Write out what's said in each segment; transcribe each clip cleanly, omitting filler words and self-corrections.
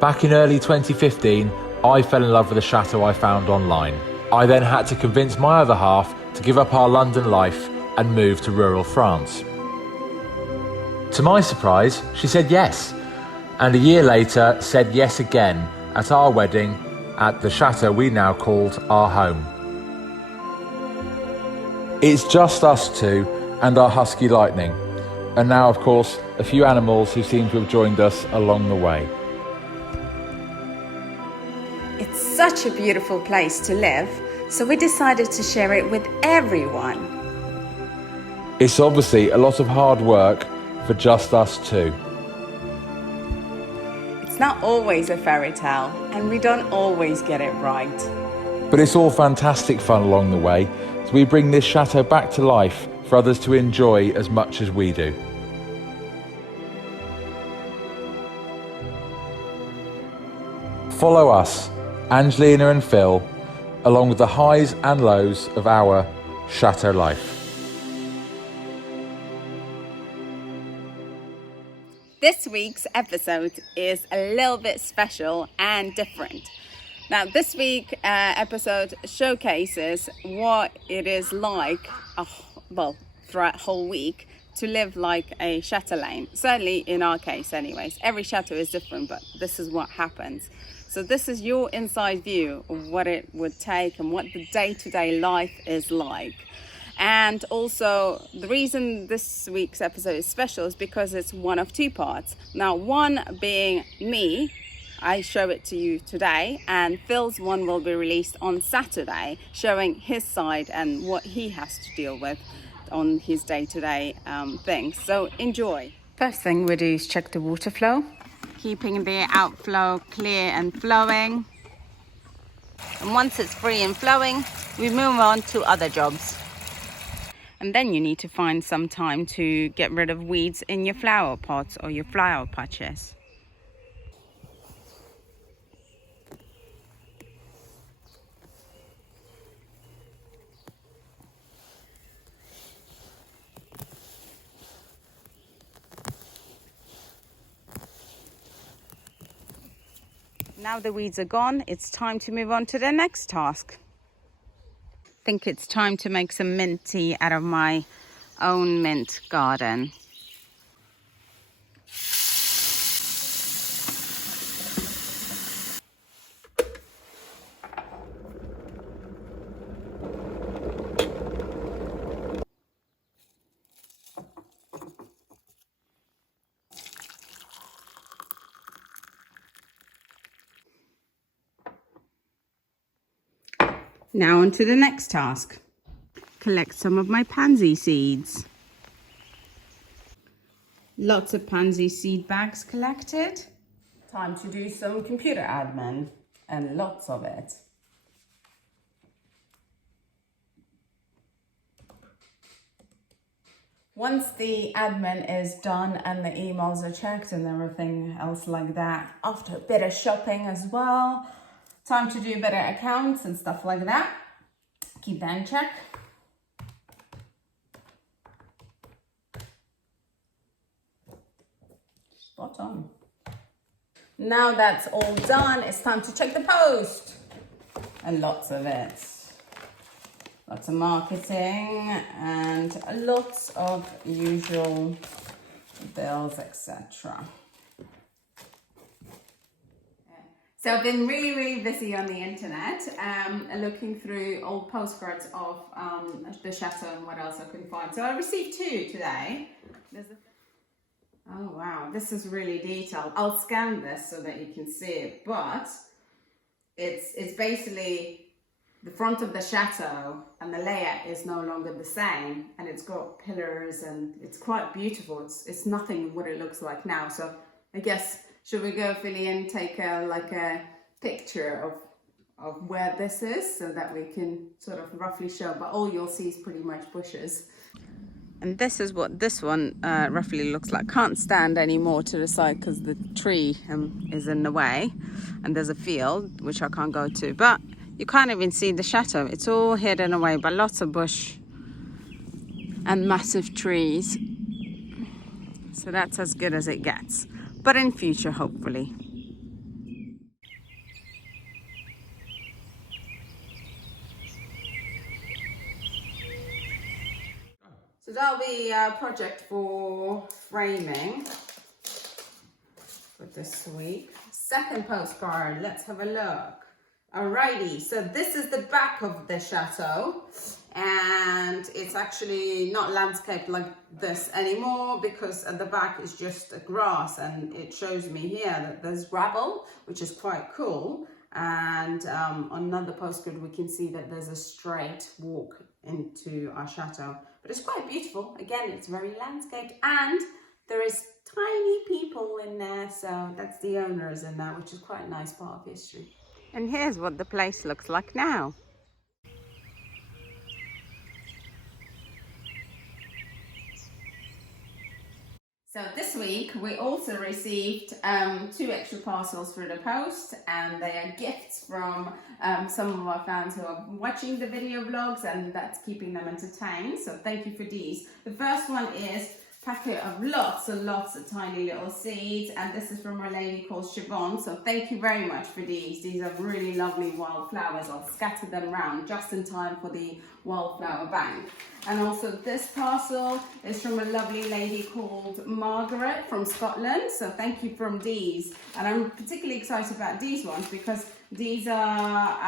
Back in early 2015, I fell in love with the chateau I found online. I then had to convince my other half to give up our London life and move to rural France. To my surprise, she said yes, and a year later said yes again at our wedding at the chateau we now called our home. It's just us two and our husky Lightning, and now of course a few animals who seem to have joined us along the way. It's such a beautiful place to live, so we decided to share it with everyone. It's obviously a lot of hard work for just us two. It's not always a fairy tale, and we don't always get it right. But it's all fantastic fun along the way, so we bring this chateau back to life for others to enjoy as much as we do. Follow us, Angelina and Phil, along with the highs and lows of our chateau life. This week's episode is a little bit special and different. Now, this week's episode showcases what it is like, throughout the whole week, to live like a chatelaine. Certainly in our case anyways. Every chateau is different, but this is what happens. So this is your inside view of what it would take and what the day-to-day life is like. And also, the reason this week's episode is special is because it's one of two parts. Now, one being me, I show it to you today, and Phil's one will be released on Saturday, showing his side and what he has to deal with on his day-to-day things. So enjoy. First thing we do is check the water flow, keeping the outflow clear and flowing. And once it's free and flowing, we move on to other jobs. And then you need to find some time to get rid of weeds in your flower pots or your flower patches. Now the weeds are gone, it's time to move on to the next task. I think it's time to make some mint tea out of my own mint garden. Now on to the next task. Collect some of my pansy seeds. Lots of pansy seed bags collected. Time to do some computer admin, and lots of it. Once the admin is done and the emails are checked and everything else like that, after a bit of shopping as well, time to do better accounts and stuff like that. Keep that in check. Spot on. Now that's all done, it's time to check the post. And lots of it. Lots of marketing and lots of usual bills, etc. So I've been really busy on the internet, looking through old postcards of the chateau and what else I couldn't find. So I received two today. Oh wow, this is really detailed. I'll scan this so that you can see it, but it's basically the front of the chateau and the layout is no longer the same, and it's got pillars and it's quite beautiful. It's nothing what it looks like now. So I guess, should we go, Philly, and take a picture of where this is so that we can sort of roughly show, but all you'll see is pretty much bushes. And this is what this one roughly looks like. Can't stand any more to the side because the tree is in the way, and there's a field which I can't go to, but you can't even see the chateau. It's all hidden away by lots of bush and massive trees. So that's as good as it gets, but in future, hopefully. So that'll be a project for framing for this week. Second postcard, let's have a look. Alrighty, so this is the back of the chateau, and it's actually not landscaped like this anymore because at the back is just grass, and it shows me here that there's gravel, which is quite cool. And on another postcard we can see that there's a straight walk into our chateau, but it's quite beautiful. Again, it's very landscaped, and there is tiny people in there, so that's the owners in there, which is quite a nice part of history. And here's what the place looks like now. So this week we also received 2 extra parcels through the post, and they are gifts from some of our fans who are watching the video vlogs, and that's keeping them entertained. So thank you for these. The first one is packet of lots and lots of tiny little seeds, and this is from a lady called Siobhan, so thank you very much for these. These are really lovely wildflowers. I'll scatter them around just in time for the wildflower bank. And also this parcel is from a lovely lady called Margaret from Scotland, so thank you from these. And I'm particularly excited about these ones because these are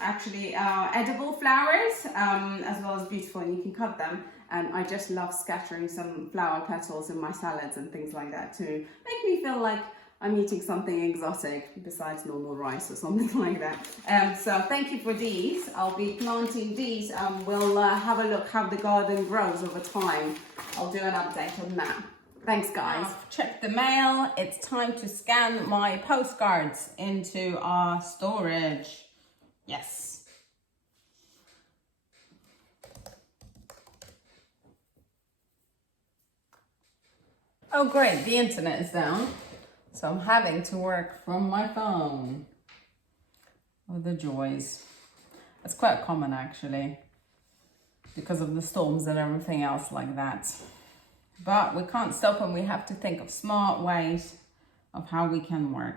actually edible flowers, as well as beautiful, and you can cut them. And I just love scattering some flower petals in my salads and things like that to make me feel like I'm eating something exotic besides normal rice or something like that. So thank you for these. I'll be planting these, and we'll have a look how the garden grows over time. I'll do an update on that. Thanks, guys. Check the mail. It's time to scan my postcards into our storage. Yes. Oh great, the internet is down, so I'm having to work from my phone. Oh, the joys. It's quite common actually, because of the storms and everything else like that. But we can't stop, and we have to think of smart ways of how we can work.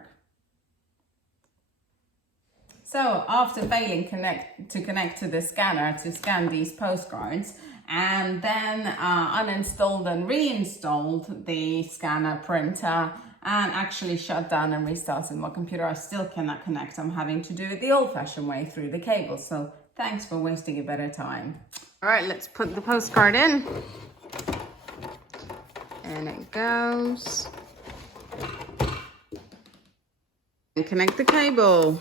So after failing to connect to the scanner to scan these postcards, and then uninstalled and reinstalled the scanner printer and actually shut down and restarted my computer, I still cannot connect. I'm having to do it the old-fashioned way through the cable. So thanks for wasting a bit of time. All right, let's put the postcard in. And it goes. And connect the cable.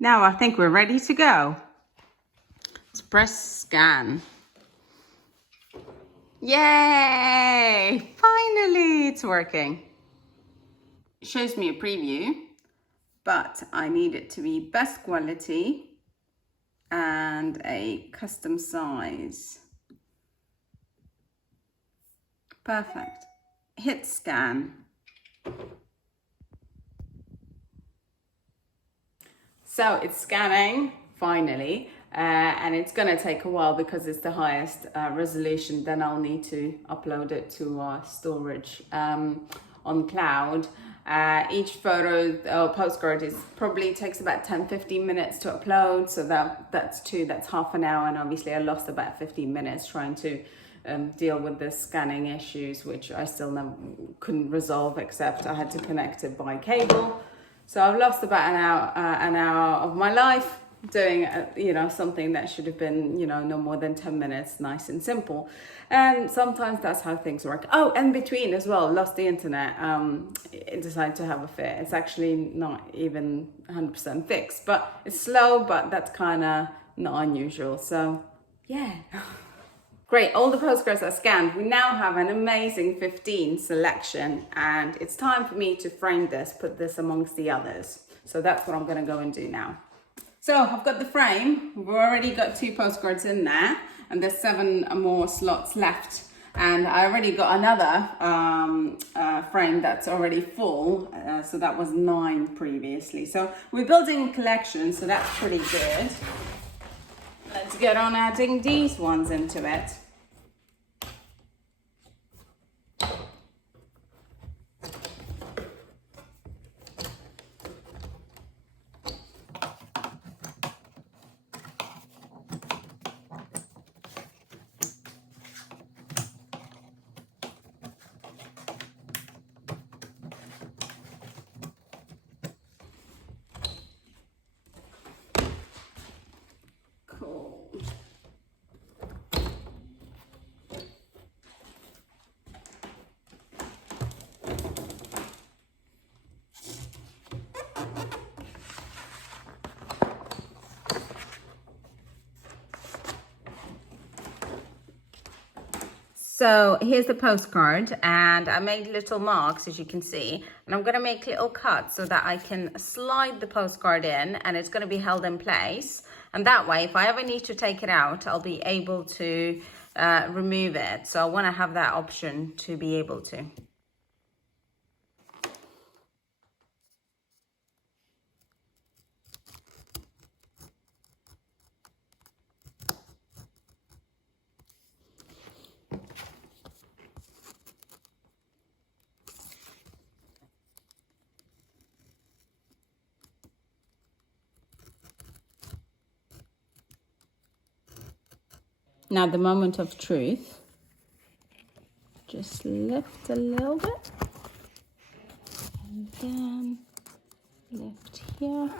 Now I think we're ready to go. Let's press scan. Yay! Finally, it's working. It shows me a preview, but I need it to be best quality and a custom size. Perfect. Hit scan. So it's scanning finally, and it's gonna take a while because it's the highest resolution. Then I'll need to upload it to our storage on cloud. Each photo or postcard probably takes about 10-15 minutes to upload, so that's half an hour, and obviously I lost about 15 minutes trying to deal with the scanning issues, which I still couldn't resolve, except I had to connect it by cable. So I've lost about an hour of my life doing something that should have been no more than 10 minutes, nice and simple. And sometimes that's how things work. Oh, and between as well, lost the internet. It decided to have a fit. It's actually not even 100% fixed, but it's slow, but that's kind of not unusual. So yeah. Great, all the postcards are scanned. We now have an amazing 15 selection, and it's time for me to frame this, put this amongst the others. So that's what I'm gonna go and do now. So I've got the frame. We've already got 2 postcards in there, and there's 7 more slots left. And I already got another frame that's already full, so that was 9 previously. So we're building a collection, so that's pretty good. Let's get on adding these ones into it. Cool. So here's the postcard, and I made little marks, as you can see, and I'm going to make little cuts so that I can slide the postcard in and it's going to be held in place. And that way, if I ever need to take it out, I'll be able to remove it. So I want to have that option to be able to. Now the moment of truth, just lift a little bit and then lift here,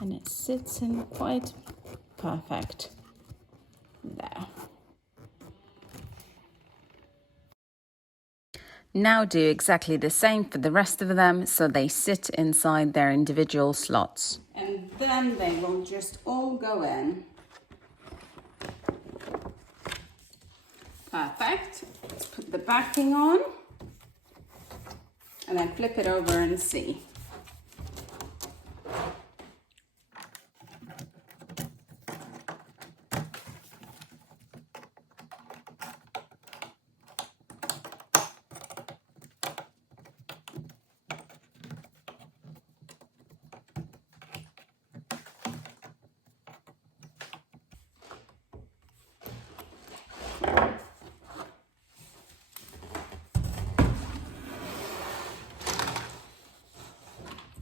and it sits in quite perfect there. Now do exactly the same for the rest of them so they sit inside their individual slots. And then they will just all go in. Perfect. Let's put the backing on and then flip it over and see.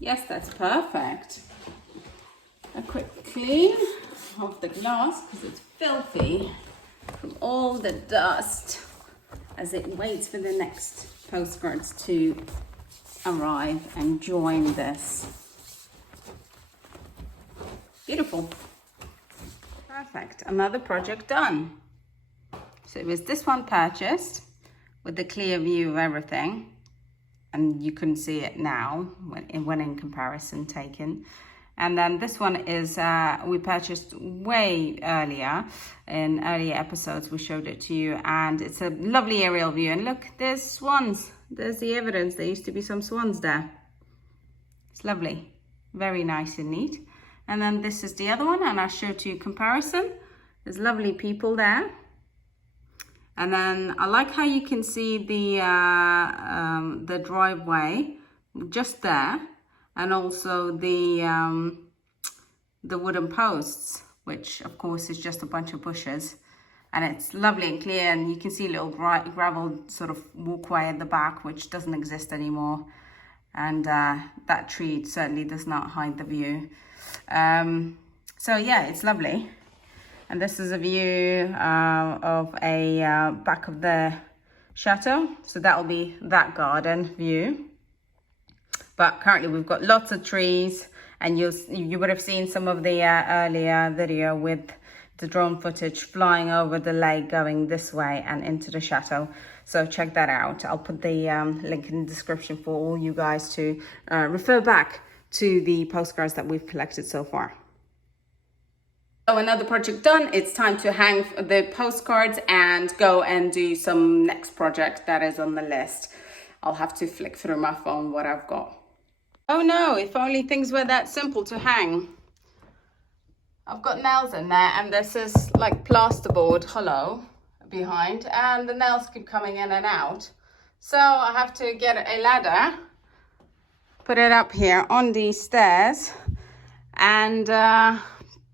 Yes, that's perfect. A quick clean of the glass because it's filthy from all the dust as it waits for the next postcards to arrive and join this. Beautiful. Perfect. Another project done. So it was this one purchased with the clear view of everything. And you couldn't see it now when in comparison taken. And then this one is, we purchased way earlier. In earlier episodes, we showed it to you. And it's a lovely aerial view. And look, there's swans. There's the evidence. There used to be some swans there. It's lovely. Very nice and neat. And then this is the other one. And I'll show to you comparison. There's lovely people there. And then I like how you can see the driveway just there, and also the wooden posts, which of course is just a bunch of bushes, and it's lovely and clear, and you can see a little gravel sort of walkway at the back, which doesn't exist anymore, and that tree certainly does not hide the view. So yeah, it's lovely. And this is a view of a back of the chateau. So that will be that garden view. But currently we've got lots of trees, and you would have seen some of the earlier video with the drone footage flying over the lake going this way and into the chateau. So check that out. I'll put the link in the description for all you guys to refer back to the postcards that we've collected so far. So another project done. It's time to hang the postcards and go and do some next project that is on the list. I'll have to flick through my phone what I've got. Oh no, if only things were that simple to hang. I've got nails in there, and this is like plasterboard hollow behind, and the nails keep coming in and out. So I have to get a ladder, put it up here on these stairs, and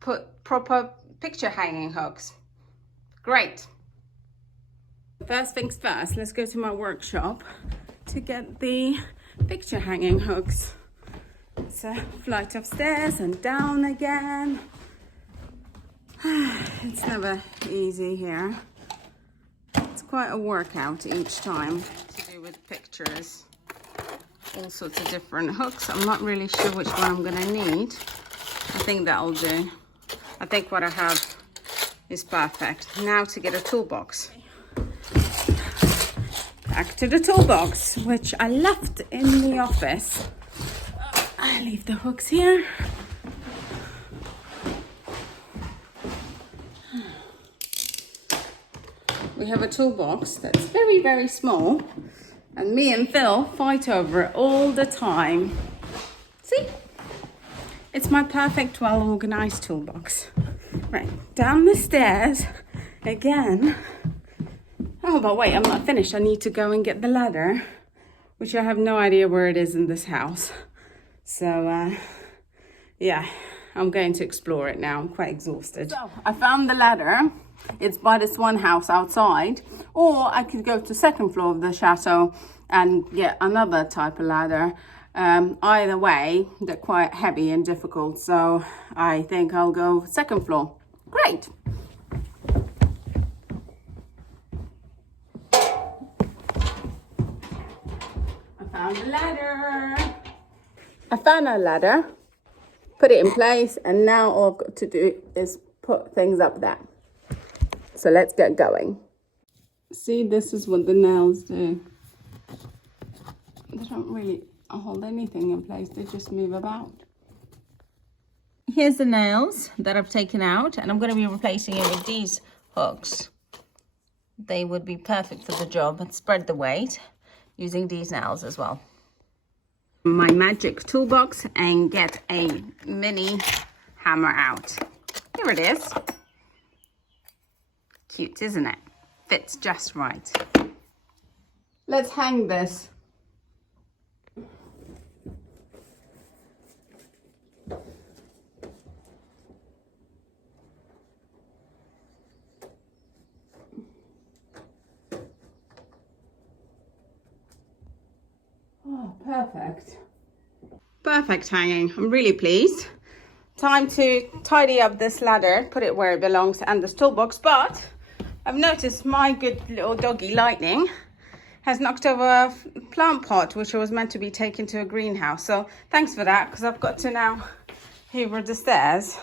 put proper picture hanging hooks. Great. First things first, let's go to my workshop to get the picture hanging hooks. It's a flight of stairs and down again. It's never easy here. It's quite a workout each time to do with pictures. All sorts of different hooks. I'm not really sure which one I'm gonna need. I think that'll do. I think what I have is perfect. Now to get a toolbox. Back to the toolbox, which I left in the office. I leave the hooks here. We have a toolbox that's very, very small, and me and Phil fight over it all the time. See? It's my perfect, well-organized toolbox. Right, down the stairs again. Oh, but wait, I'm not finished. I need to go and get the ladder, which I have no idea where it is in this house. So, yeah, I'm going to explore it now. I'm quite exhausted. So, I found the ladder. It's by this one house outside. Or I could go to second floor of the chateau and get another type of ladder. Either way, they're quite heavy and difficult. So, I think I'll go second floor. Great. Found the ladder. I found a ladder, put it in place, and now all I've got to do is put things up there. So let's get going. See, this is what the nails do. They don't really hold anything in place, they just move about. Here's the nails that I've taken out, and I'm going to be replacing it with these hooks. They would be perfect for the job, and spread the weight using these nails as well. My magic toolbox and get a mini hammer out. Here it is. Cute, isn't it? Fits just right. Let's hang this. Oh, perfect. Perfect hanging. I'm really pleased. Time to tidy up this ladder, put it where it belongs, and this toolbox. But I've noticed my good little doggy Lightning has knocked over a plant pot, which was meant to be taken to a greenhouse. So thanks for that, because I've got to now hoover the stairs.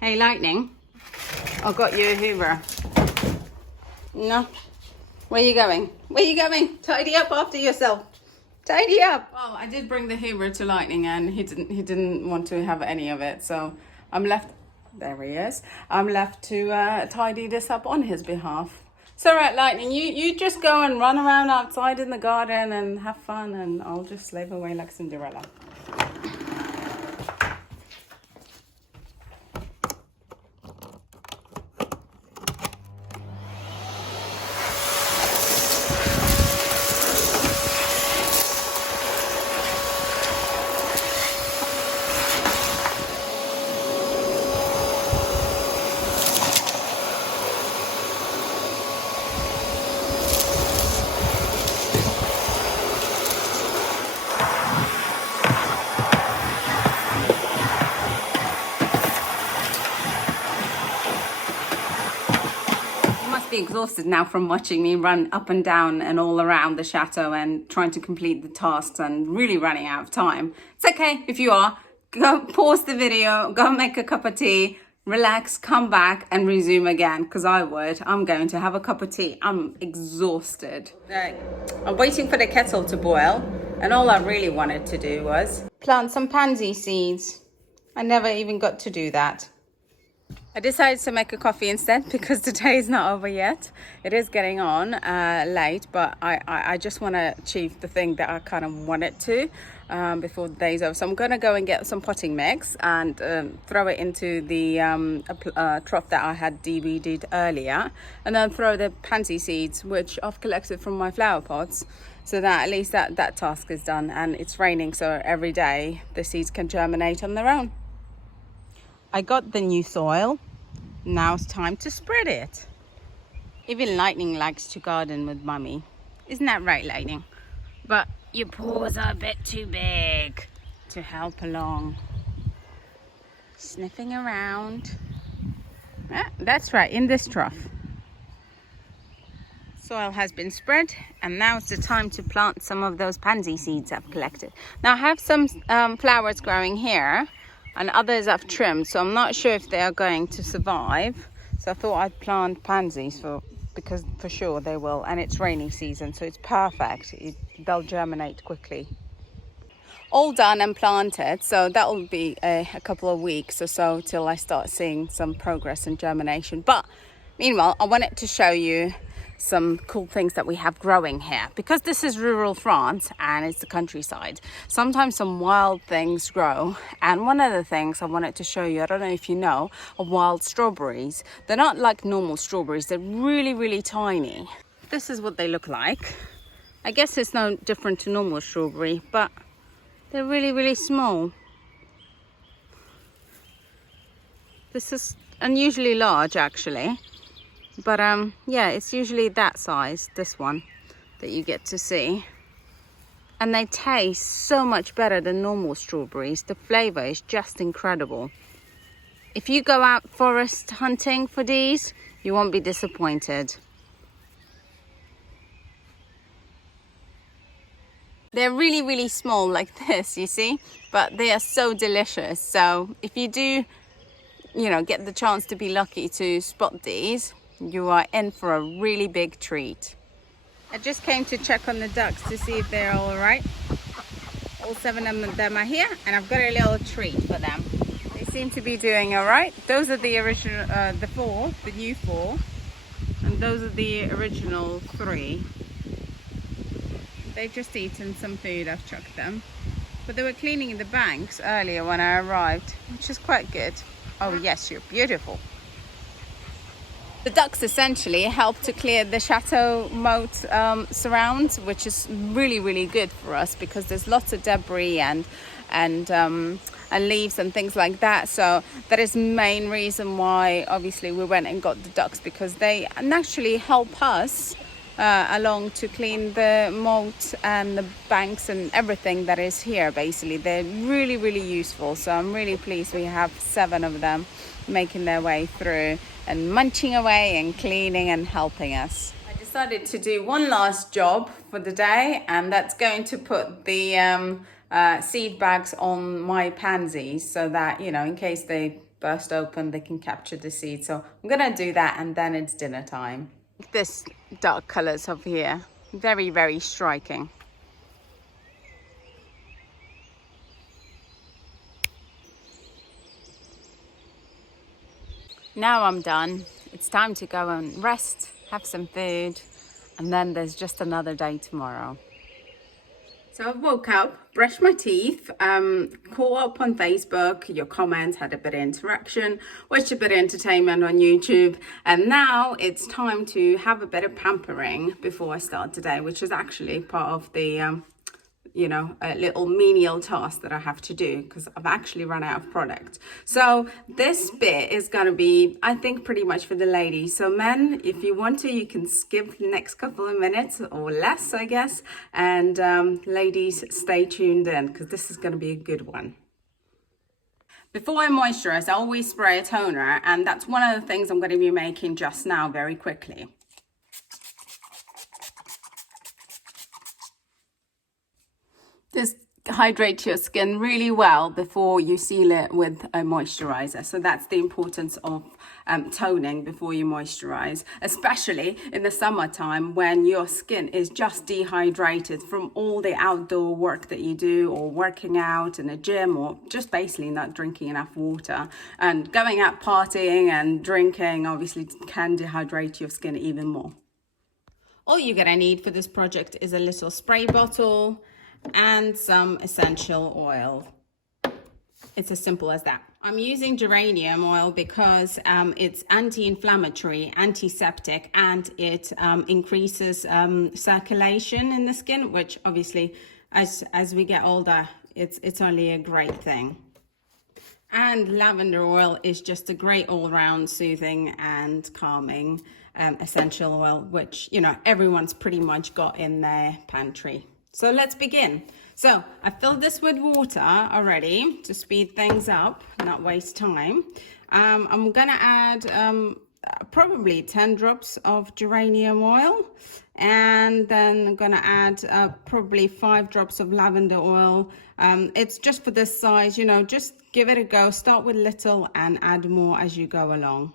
Hey, Lightning, I got you a hoover. No. Where are you going? Where are you going? Tidy up after yourself. Tidy up. Well, I did bring the hoover to Lightning, and he didn't want to have any of it. So I'm left. There he is. I'm left to tidy this up on his behalf. It's all right, Lightning. You just go and run around outside in the garden and have fun, and I'll just slave away like Cinderella. Be exhausted now from watching me run up and down and all around the chateau and trying to complete the tasks and really running out of time. It's okay if you are. Go pause the video, go make a cup of tea, relax, come back and resume again, because I would. I'm going to have a cup of tea. I'm exhausted. I'm waiting for the kettle to boil, and all I really wanted to do was plant some pansy seeds. I never even got to do that. I decided to make a coffee instead because the day is not over yet. It is getting on late, but I just want to achieve the thing that I kind of wanted to before the day's over. So I'm going to go and get some potting mix and throw it into the trough that I had DVD'd earlier, and then throw the pansy seeds, which I've collected from my flower pots, so that at least that task is done. And it's raining, so every day the seeds can germinate on their own. I got the new soil. Now it's time to spread it. Even Lightning likes to garden with Mummy. Isn't that right, Lightning? But your paws are a bit too big to help along. Sniffing around. Ah, that's right, in this trough. Soil has been spread, and now it's the time to plant some of those pansy seeds I've collected. Now I have some flowers growing here, and others I've trimmed, so I'm not sure if they are going to survive. So I thought I'd plant pansies because for sure they will, and it's rainy season, so it's perfect. They'll germinate quickly. All done and planted, so that will be a couple of weeks or so till I start seeing some progress in germination. But meanwhile, I wanted to show you some cool things that we have growing here, because this is rural France and it's the countryside. Sometimes some wild things grow, and one of the things I wanted to show you, I don't know if you know, are wild strawberries. They're not like normal strawberries, they're really tiny. This is what they look like. I guess it's no different to normal strawberry, but they're really small. This is unusually large actually. But yeah, it's usually that size, this one, that you get to see. And they taste so much better than normal strawberries. The flavor is just incredible. If you go out forest hunting for these, you won't be disappointed. They're really small like this, you see, but they are so delicious. So if you do, get the chance to be lucky to spot these, you are in for a really big treat. I just came to check on the ducks to see if they're all right. All 7 of them are here, and I've got a little treat for them. They seem to be doing all right. Those are the original, the new 4, and those are the original 3. They've just eaten some food I've chucked them, but they were cleaning the banks earlier when I arrived, which is quite good. Oh yes, you're beautiful. The ducks essentially help to clear the chateau moat surrounds, which is really good for us because there's lots of debris and leaves and things like that. So that is the main reason why obviously we went and got the ducks, because they naturally help us along to clean the moat and the banks and everything that is here. Basically, they're really useful. So I'm really pleased we have 7 of them making their way through and munching away and cleaning and helping us. I decided to do one last job for the day, and that's going to put the seed bags on my pansies so that, in case they burst open, they can capture the seed. So I'm gonna do that, and then it's dinner time. This dark colors over here, very striking. Now I'm done. It's time to go and rest, have some food, and then there's just another day tomorrow. So I woke up, brushed my teeth, caught up on Facebook, your comments, had a bit of interaction, watched a bit of entertainment on YouTube, and now it's time to have a bit of pampering before I start today, which is actually part of the a little menial task that I have to do because I've actually run out of product. So this bit is going to be, I think, pretty much for the ladies. So men, if you want to, you can skip the next couple of minutes or less, I guess. And ladies, stay tuned in because this is going to be a good one. Before I moisturize, I always spray a toner, and that's one of the things I'm going to be making just now very quickly. This hydrates your skin really well before you seal it with a moisturizer. So that's the importance of toning before you moisturize, especially in the summertime when your skin is just dehydrated from all the outdoor work that you do, or working out in a gym, or just basically not drinking enough water. And going out partying and drinking obviously can dehydrate your skin even more. All you're gonna need for this project is a little spray bottle and some essential oil. It's as simple as that. I'm using geranium oil because it's anti-inflammatory, antiseptic, and it increases circulation in the skin, which obviously as we get older, it's only a great thing. And lavender oil is just a great all-round soothing and calming essential oil, which, you know, everyone's pretty much got in their pantry. So let's begin. So I filled this with water already to speed things up, not waste time. I'm gonna add probably 10 drops of geranium oil, and then I'm gonna add probably 5 drops of lavender oil. It's just for this size, you know, just give it a go. Start with little and add more as you go along.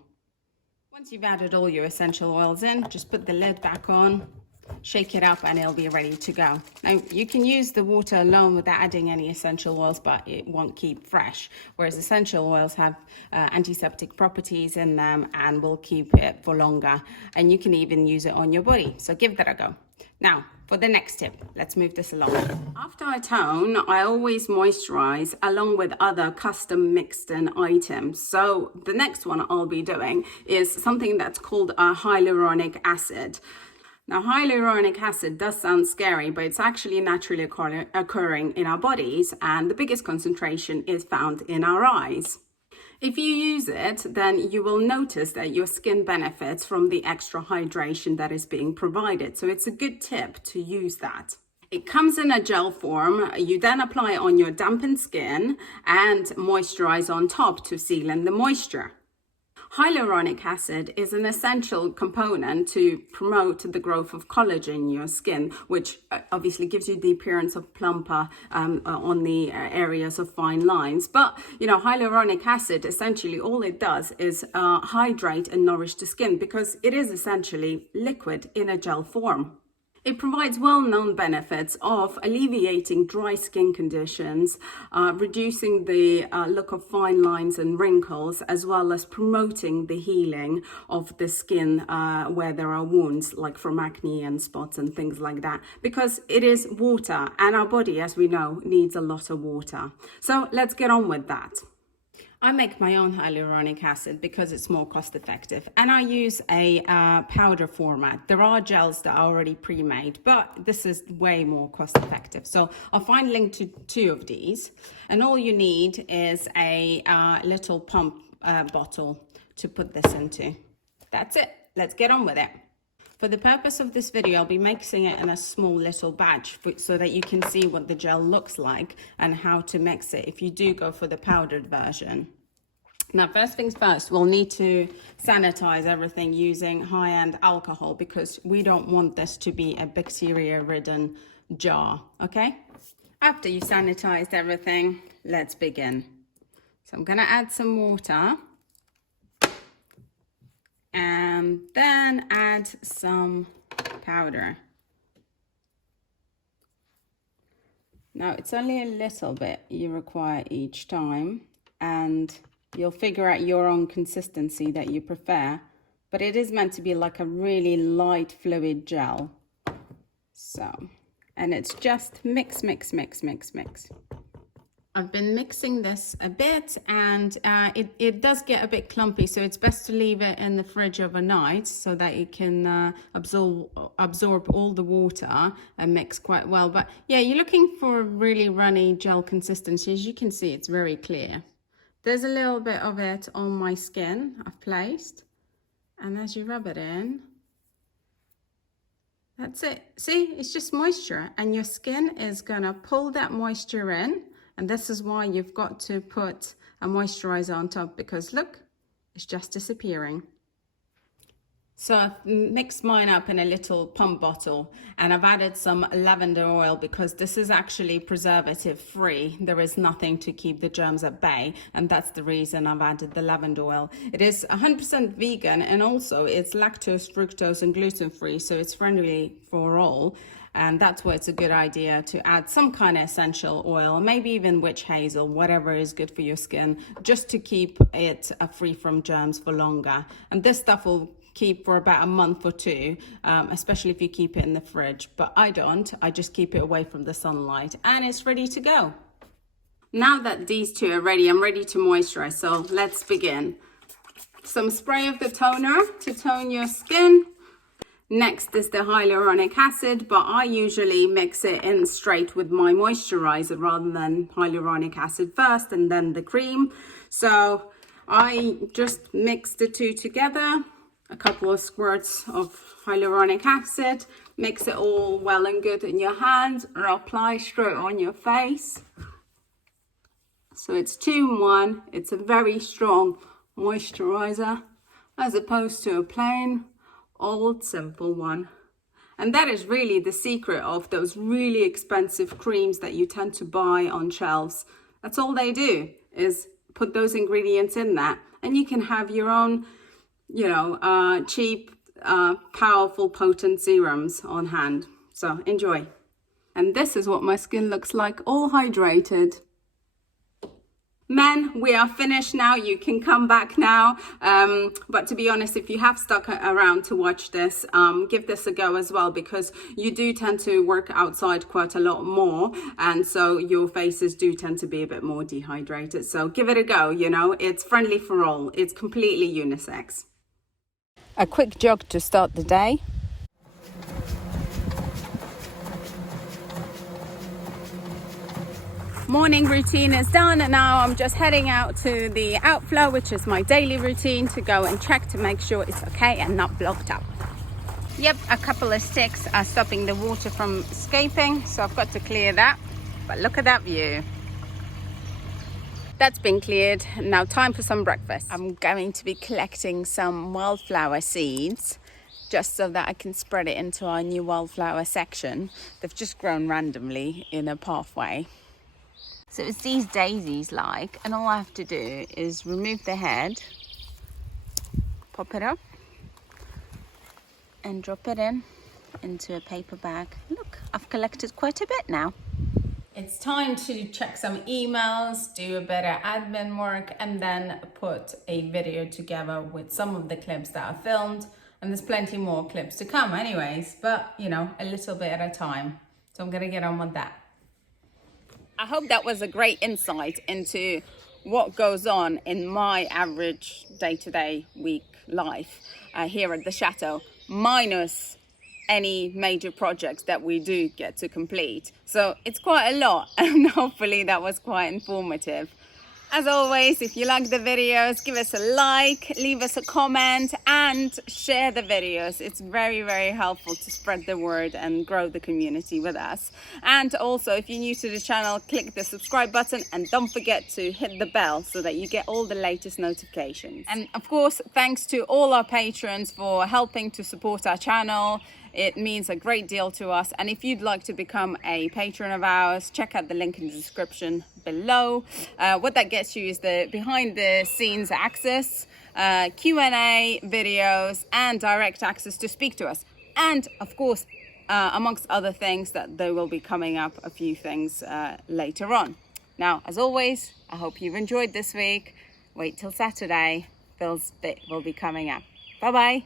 Once you've added all your essential oils in, just put the lid back on, shake it up, and it'll be ready to go. Now, you can use the water alone without adding any essential oils, but it won't keep fresh, whereas essential oils have antiseptic properties in them and will keep it for longer, and you can even use it on your body. So give that a go. Now, for the next tip, let's move this along. After I tone, I always moisturize along with other custom mixed in items. So the next one I'll be doing is something that's called a hyaluronic acid. Now, hyaluronic acid does sound scary, but it's actually naturally occurring in our bodies, and the biggest concentration is found in our eyes. If you use it, then you will notice that your skin benefits from the extra hydration that is being provided. So it's a good tip to use that. It comes in a gel form. You then apply it on your dampened skin and moisturize on top to seal in the moisture. Hyaluronic acid is an essential component to promote the growth of collagen in your skin, which obviously gives you the appearance of plumper on the areas of fine lines. But, you know, hyaluronic acid, essentially all it does is hydrate and nourish the skin, because it is essentially liquid in a gel form. It provides well-known benefits of alleviating dry skin conditions, reducing the look of fine lines and wrinkles, as well as promoting the healing of the skin where there are wounds, like from acne and spots and things like that, because it is water, and our body, as we know, needs a lot of water. So let's get on with that. I make my own hyaluronic acid because it's more cost effective, and I use a powder format. There are gels that are already pre-made, but this is way more cost effective. So I'll find a link to 2 of these, and all you need is a little pump bottle to put this into. That's it. Let's get on with it. For the purpose of this video, I'll be mixing it in a small little batch so that you can see what the gel looks like and how to mix it if you do go for the powdered version. Now, first things first, we'll need to sanitize everything using high-end alcohol, because we don't want this to be a bacteria-ridden jar, okay? After you've sanitized everything, let's begin. So I'm gonna add some water, and then add some powder. Now, it's only a little bit you require each time, and you'll figure out your own consistency that you prefer, but it is meant to be like a really light fluid gel. So, and it's just mix, mix, mix, mix, mix. I've been mixing this a bit, and it does get a bit clumpy, so it's best to leave it in the fridge overnight so that it can absorb all the water and mix quite well. But yeah, you're looking for a really runny gel consistency. As you can see, it's very clear. There's a little bit of it on my skin I've placed, and as you rub it in, that's it. See, it's just moisture, and your skin is gonna pull that moisture in. And this is why you've got to put a moisturizer on top, because look, it's just disappearing. So I've mixed mine up in a little pump bottle, and I've added some lavender oil because this is actually preservative free. There is nothing to keep the germs at bay, and that's the reason I've added the lavender oil. It is 100% vegan, and also it's lactose, fructose and gluten free, so it's friendly for all. And that's why it's a good idea to add some kind of essential oil, maybe even witch hazel, whatever is good for your skin, just to keep it free from germs for longer. And this stuff will keep for about a month or two, especially if you keep it in the fridge. But I don't, I just keep it away from the sunlight, and it's ready to go. Now that these two are ready, I'm ready to moisturize, so let's begin. Some spray of the toner to tone your skin. Next is the hyaluronic acid, but I usually mix it in straight with my moisturizer rather than hyaluronic acid first and then the cream. So I just mix the two together, a couple of squirts of hyaluronic acid, mix it all well and good in your hand and apply straight on your face. So it's 2 in 1. It's a very strong moisturizer as opposed to a plain old simple one. And that is really the secret of those really expensive creams that you tend to buy on shelves. That's all they do, is put those ingredients in that, and you can have your own, cheap, powerful, potent serums on hand. So enjoy. And this is what my skin looks like, all hydrated. Men, we are finished now. You can come back now. But to be honest, if you have stuck around to watch this, give this a go as well, because you do tend to work outside quite a lot more. And so your faces do tend to be a bit more dehydrated. So give it a go, it's friendly for all. It's completely unisex. A quick jog to start the day. Morning routine is done, and now I'm just heading out to the outflow, which is my daily routine, to go and check to make sure it's okay and not blocked up. Yep, a couple of sticks are stopping the water from escaping, so I've got to clear that. But look at that view. That's been cleared. Now time for some breakfast. I'm going to be collecting some wildflower seeds just so that I can spread it into our new wildflower section. They've just grown randomly in a pathway. So it's these daisies like, and all I have to do is remove the head, pop it up and drop it into a paper bag. Look, I've collected quite a bit now. It's time to check some emails, do a bit of admin work, and then put a video together with some of the clips that I filmed. And there's plenty more clips to come anyways, but a little bit at a time. So I'm gonna get on with that. I hope that was a great insight into what goes on in my average day-to-day week life here at the Chateau, minus any major projects that we do get to complete. So it's quite a lot, and hopefully that was quite informative. As always, if you like the videos, give us a like, leave us a comment and share the videos. It's very, very helpful to spread the word and grow the community with us. And also, if you're new to the channel, click the subscribe button and don't forget to hit the bell so that you get all the latest notifications. And of course, thanks to all our patrons for helping to support our channel. It means a great deal to us. And if you'd like to become a patron of ours, check out the link in the description below. What that gets you is the behind the scenes access, Q&A videos, and direct access to speak to us. And of course, amongst other things, that there will be coming up a few things later on. Now, as always, I hope you've enjoyed this week. Wait till Saturday. Phil's bit will be coming up. Bye-bye.